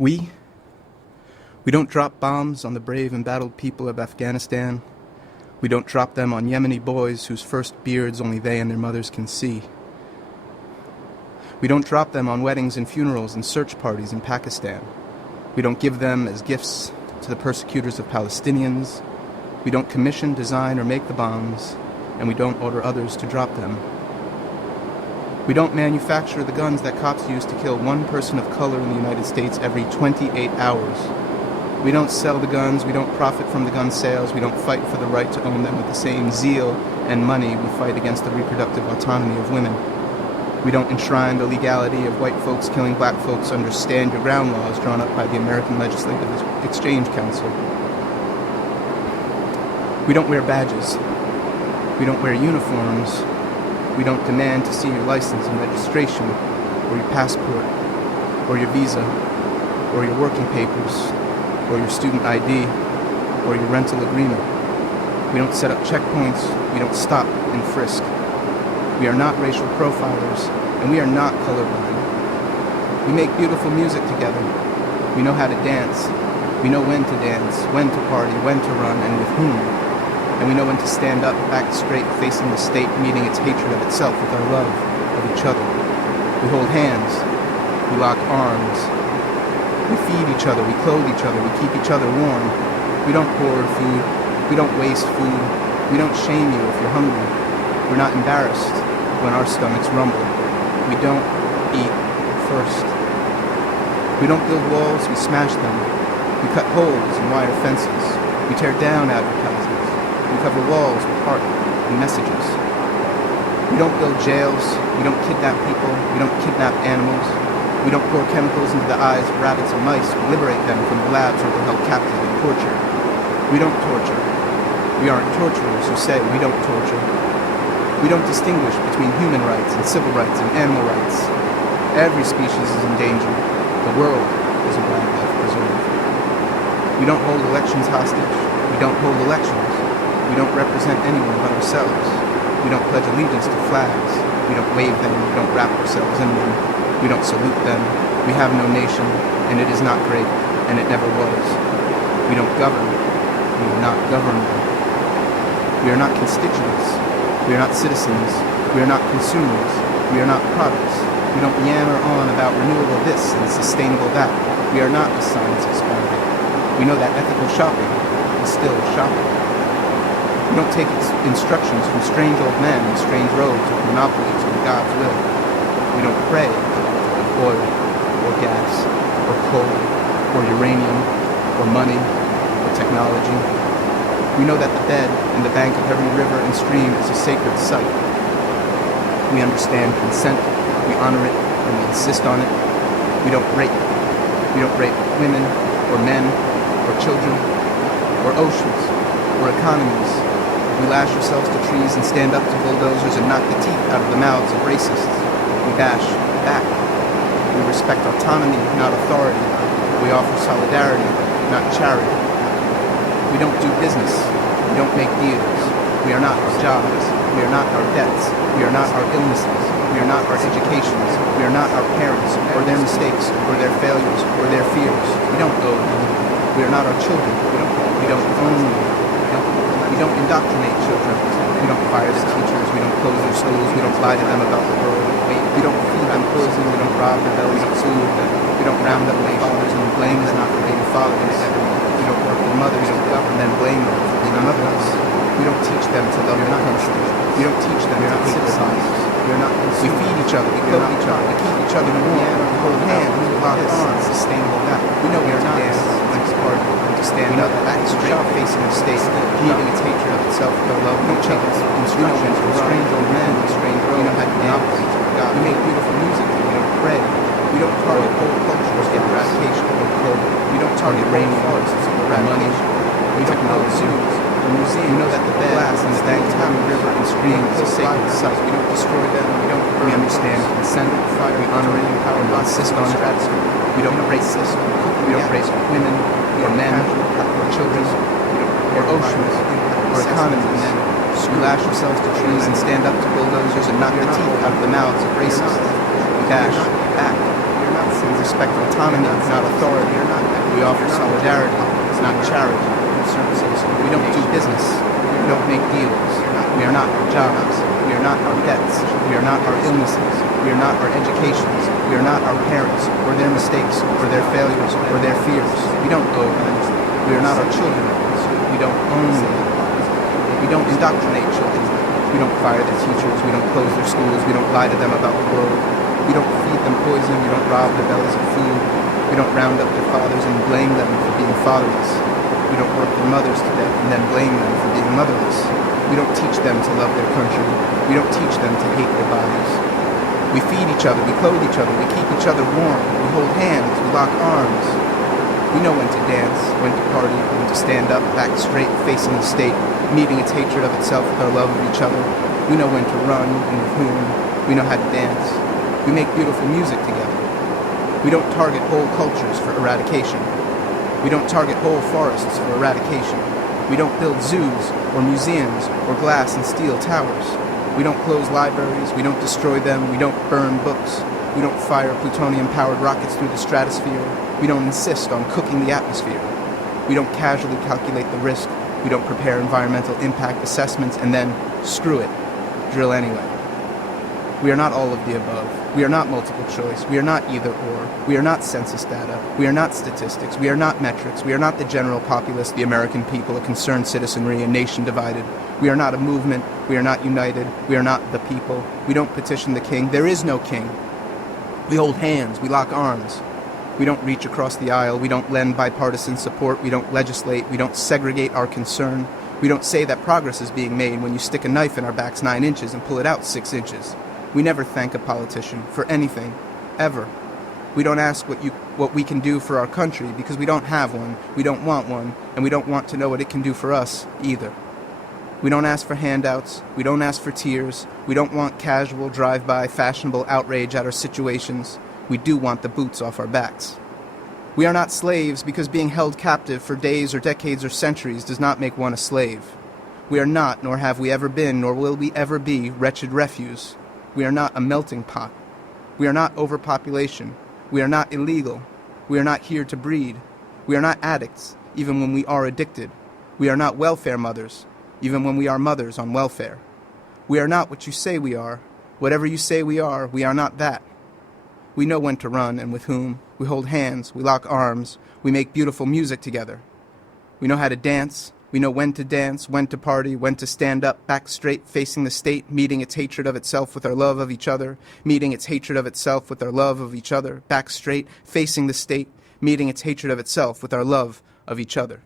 We don't drop bombs on the brave and battled people of Afghanistan. We don't drop them on Yemeni boys whose first beards only they and their mothers can see. We don't drop them on weddings and funerals and search parties in Pakistan. We don't give them as gifts to the persecutors of Palestinians. We don't commission, design, or make the bombs, and we don't order others to drop them. We don't manufacture the guns that cops use to kill one person of color in the United States every 28 hours. We don't sell the guns, we don't profit from the gun sales, we don't fight for the right to own them with the same zeal and money we fight against the reproductive autonomy of women. We don't enshrine the legality of white folks killing black folks under stand your ground laws drawn up by the American Legislative Exchange Council. We don't wear badges. We don't wear uniforms. We don't demand to see your license and registration, or your passport, or your visa, or your working papers, or your student ID, or your rental agreement. We don't set up checkpoints. We don't stop and frisk. We are not racial profilers, and we are not colorblind. We make beautiful music together. We know how to dance. We know when to dance, when to party, when to run, and with whom. And we know when to stand up, back straight, facing the state, meeting its hatred of itself with our love of each other. We hold hands. We lock arms. We feed each other. We clothe each other. We keep each other warm. We don't hoard food. We don't waste food. We don't shame you if you're hungry. We're not embarrassed when our stomachs rumble. We don't eat first. We don't build walls. We smash them. We cut holes in wire fences. We tear down advertisements. We cover walls with art and messages. We don't build jails. We don't kidnap people. We don't kidnap animals. We don't pour chemicals into the eyes of rabbits or mice. We liberate them from the labs where they're held captive and tortured. We don't torture. We aren't torturers who say we don't torture. We don't distinguish between human rights and civil rights and animal rights. Every species is in danger. The world is a wildlife preserve. We don't hold elections hostage. We don't hold elections. We don't represent anyone but ourselves. We don't pledge allegiance to flags. We don't wave them. We don't wrap ourselves in them. We don't salute them. We have no nation, and it is not great, and it never was. We don't govern. We are not governable. We are not constituents. We are not citizens. We are not consumers. We are not products. We don't yammer on about renewable this and sustainable that. We are not a science experiment. We know that ethical shopping is still shopping. We don't take instructions from strange old men in strange robes with monopolies on God's will. We don't pray to oil or gas or coal or uranium or money or technology. We know that the bed and the bank of every river and stream is a sacred site. We understand consent, we honor it, and we insist on it. We don't rape. We don't rape women or men or children or oceans or economies. We lash ourselves to trees and stand up to bulldozers and knock the teeth out of the mouths of racists. We bash back. We respect autonomy, not authority. We offer solidarity, not charity. We don't do business. We don't make deals. We are not our jobs. We are not our debts. We are not our illnesses. We are not our educations. We are not our parents, or their mistakes, or their failures, or their fears. We don't owe them. We are not our children. We don't own them. We don't indoctrinate children. We don't fire the teachers. We don't close their schools. We don't lie to them about the world. We don't feed them poison. We don't rob their bellies of food. We don't round up their fathers and blame them for being fathers. We don't work their mothers and govern them, blame them for being mothers. We don't teach them to love their country. We don't teach them to hate their fathers. We feed each other. We clothe each other. We keep each other warm. We hold hands. We lock arms. Sustainable that. We know we are not dance, next party, to stand up, back straight, facing the state, meeting its hatred of itself with our love. We don't take instructions from strange old men and strange roads. We know how to dance. We make beautiful music. We don't pray. We don't target whole cultures for eradication or clothing. We don't target rainforests or eradication. We don't build zoos or museums. We know that the glass and the bank, river, and stream is a sacred site. We don't destroy them. We understand consent. We honor it. We insist on it. We don't rape. We don't rape women or men or children or oceans or economies. We lash ourselves to trees and stand up to bulldozers and knock the teeth out of the mouths of racists. We bash back. We respect autonomy, not authority. We offer solidarity, it's not charity. We don't do business. We don't make deals. We are not our jobs. We are not our debts. We are not our illnesses. We are not our educations. We are not our parents, or their mistakes, or their failures, or their fears. We don't owe them. We are not our children. We don't own them. We don't indoctrinate children. We don't fire their teachers. We don't close their schools. We don't lie to them about the world. We don't feed them poison. We don't rob their bellies of food. We don't round up their fathers and blame them for being fatherless. We don't work their mothers to death and then blame them for being motherless. We don't teach them to love their country. We don't teach them to hate their bodies. We feed each other. We clothe each other. We keep each other warm. We hold hands. We lock arms. We know when to dance, when to party, when to stand up, back straight, facing the state, meeting its hatred of itself with our love of each other. We know when to run and with whom. We know how to dance. We make beautiful music together. We don't target whole cultures for eradication. We don't target whole forests for eradication. We don't build zoos or museums or glass and steel towers. We don't close libraries. We don't destroy them. We don't burn books. We don't fire plutonium-powered rockets through the stratosphere. We don't insist on cooking the atmosphere. We don't casually calculate the risk. We don't prepare environmental impact assessments and then, screw it, drill anyway. We are not all of the above. We are not multiple choice. We are not either or. We are not census data. We are not statistics. We are not metrics. We are not the general populace, the American people, a concerned citizenry, a nation divided. We are not a movement. We are not united. We are not the people. We don't petition the king. There is no king. We hold hands. We lock arms. We don't reach across the aisle. We don't lend bipartisan support. We don't legislate. We don't segregate our concern. We don't say that progress is being made when you stick a knife in our backs 9 inches and pull it out 6 inches. We never thank a politician for anything, ever. We don't ask what we can do for our country because we don't have one, we don't want one, and we don't want to know what it can do for us either. We don't ask for handouts, we don't ask for tears, we don't want casual, drive-by, fashionable outrage at our situations. We do want the boots off our backs. We are not slaves because being held captive for days or decades or centuries does not make one a slave. We are not, nor have we ever been, nor will we ever be, wretched refuse. We are not a melting pot. We are not overpopulation. We are not illegal. We are not here to breed. We are not addicts, even when we are addicted. We are not welfare mothers, even when we are mothers on welfare. We are not what you say we are. Whatever you say we are not that. We know when to run and with whom. We hold hands. We lock arms. We make beautiful music together. We know how to dance. We know when to dance, when to party, when to stand up, back straight, facing the state, meeting its hatred of itself with our love of each other, meeting its hatred of itself with our love of each other, back straight, facing the state, meeting its hatred of itself with our love of each other.